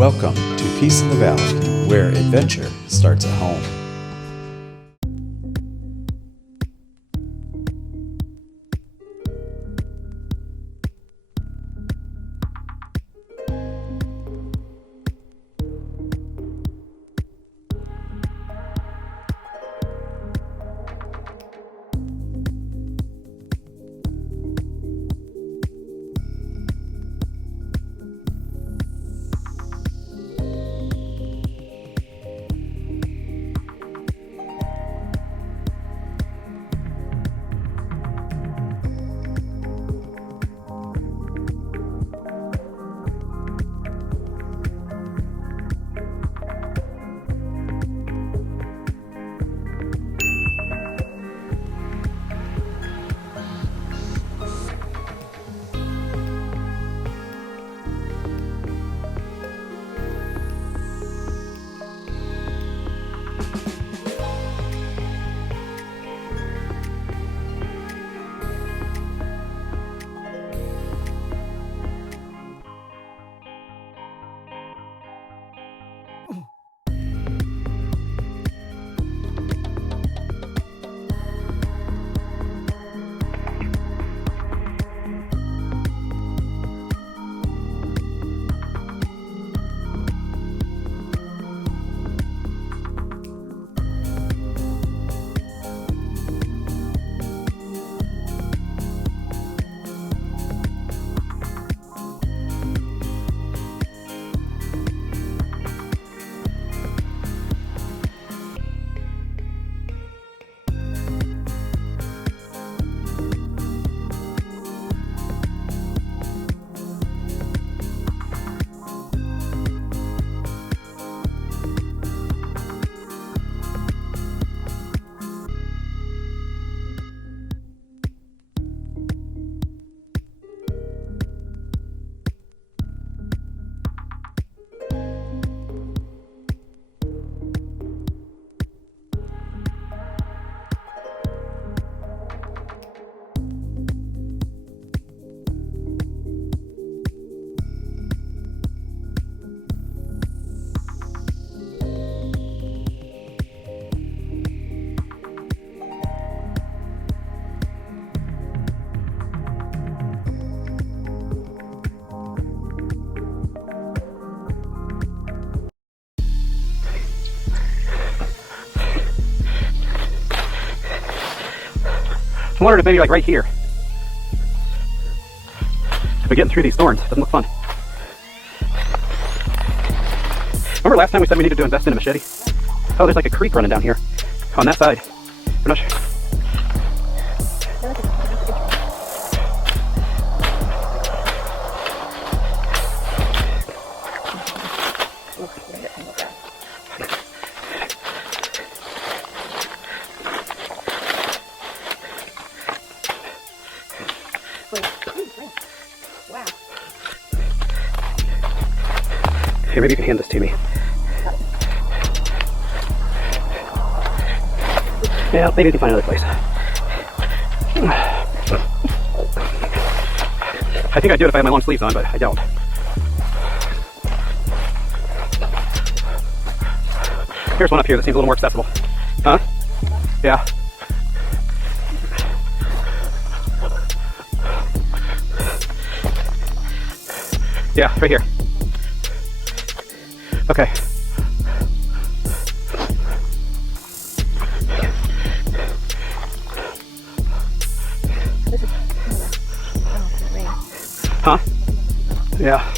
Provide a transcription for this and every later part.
Welcome to Peace in the Valley, where adventure starts at home. I'm wondering if maybe like right here. But getting through these thorns doesn't look fun. Remember last time we said we needed to invest in a machete? Oh, there's like a creek running down here on that side. We're not sure. Wow. Here, maybe you can hand this to me. Yeah, maybe we can find another place. I think I'd do it if I had my long sleeves on, but I don't. Here's one up here that seems a little more accessible. Huh? Yeah. Yeah, right here. Okay. Huh? Yeah.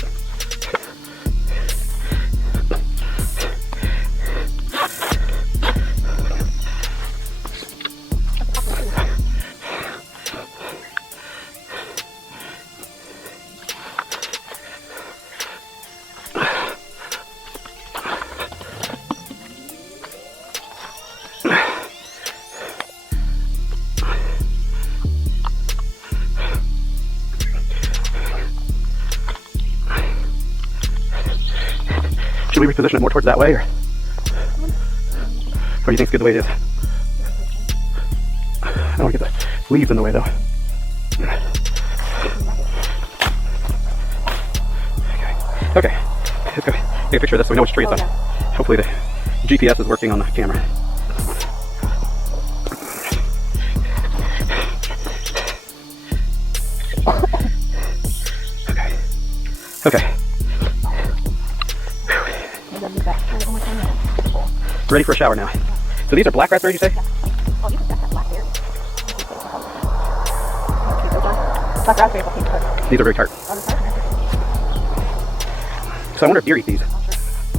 Should we reposition it more towards that way, or do you think it's good the way it is? I don't want to get the leaves in the way, though. Okay. Let's go take a picture of this so we know which tree it's on. Hopefully the GPS is working on the camera. Okay. Ready for a shower now. So these are black raspberries, you say? These are very tart. So I wonder if deer eat these.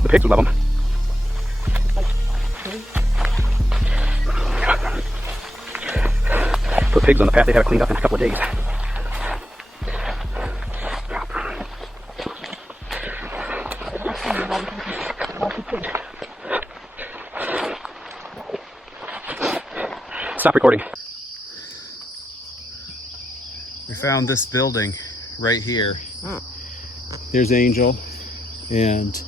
The pigs would love them. Put pigs on the path, they'd have it cleaned up in a couple of days. Stop recording. We found this building right here. Here's Angel, and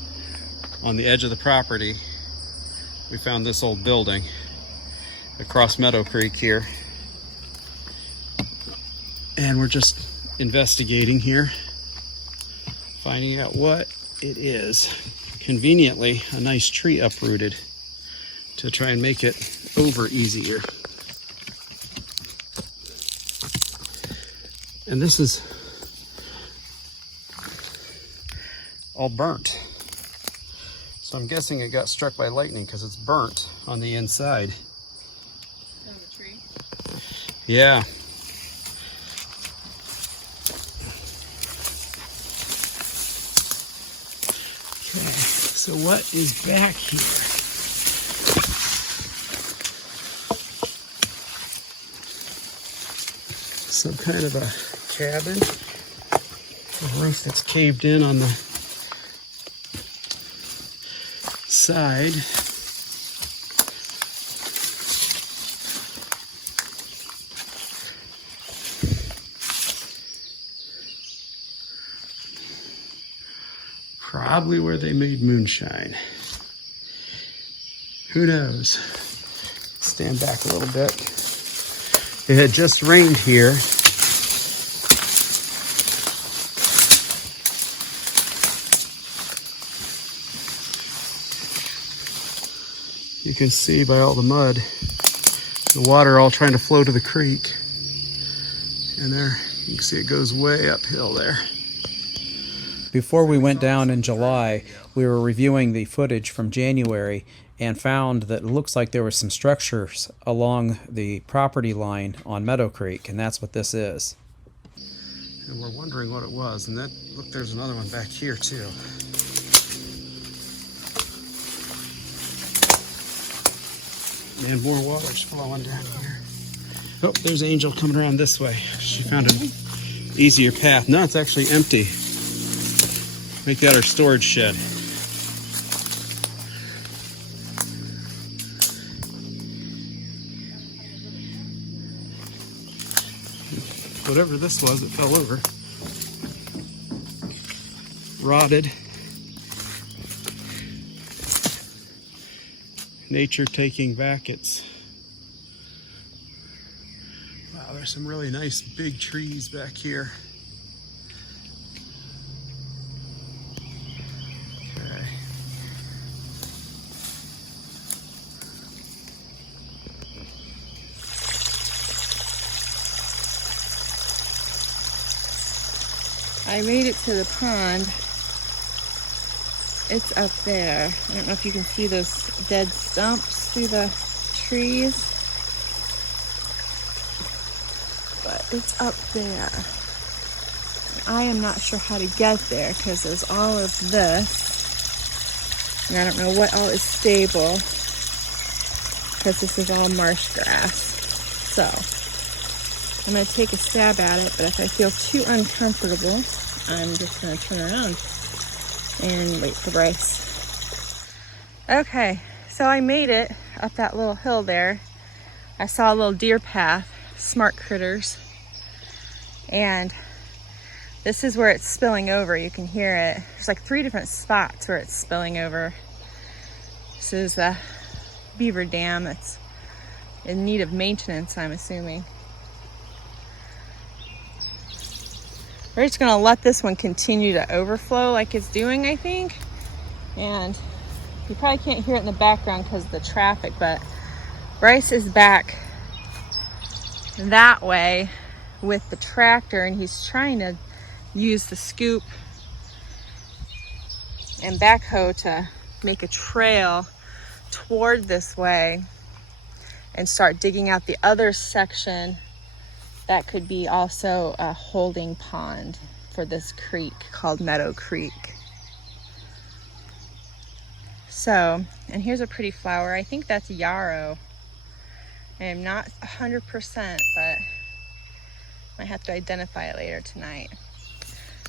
on the edge of the property we found this old building across Meadow Creek here, and we're just investigating here, finding out what it is. Conveniently, a nice tree uprooted to try and make it over easier. And this is all burnt. So I'm guessing it got struck by lightning because it's burnt on the inside. On the tree? Yeah. Okay, so what is back here? Some kind of a cabin, a roof that's caved in on the side. Probably where they made moonshine. Who knows? Stand back a little bit. It had just rained here. You can see by all the mud, the water all trying to flow to the creek. And there, you can see it goes way uphill there. Before we went down in July, we were reviewing the footage from January and found that it looks like there were some structures along the property line on Meadow Creek, and that's what this is. And we're wondering what it was. And that, look, there's another one back here too. And more water's flowing down here. Oh, there's Angel coming around this way. She found an easier path. No, it's actually empty. Make that our storage shed. Whatever this was, it fell over. Rotted. Nature taking back its... Wow, there's some really nice big trees back here. Okay. I made it to the pond. It's up there. I don't know if you can see those dead stumps through the trees, but it's up there. I am not sure how to get there because there's all of this, and I don't know what all is stable because this is all marsh grass. So I'm going to take a stab at it, but if I feel too uncomfortable, I'm just going to turn around and wait for Bryce. Okay, so I made it up that little hill there. I saw a little deer path, smart critters. And this is where it's spilling over. You can hear it. There's like 3 different spots where it's spilling over. This is the beaver dam that's in need of maintenance, I'm assuming. We're just gonna let this one continue to overflow like it's doing, I think. And you probably can't hear it in the background because of the traffic, but Bryce is back that way with the tractor, and he's trying to use the scoop and backhoe to make a trail toward this way and start digging out the other section that could be also a holding pond for this creek called Meadow Creek. So, and here's a pretty flower. I think that's yarrow. I am not 100%, but might have to identify it later tonight.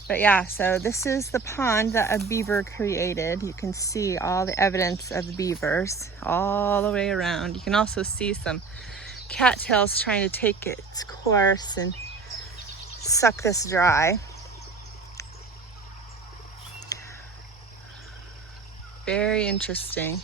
But yeah, so this is the pond that a beaver created. You can see all the evidence of beavers all the way around. You can also see some cattails trying to take its course and suck this dry. Very interesting.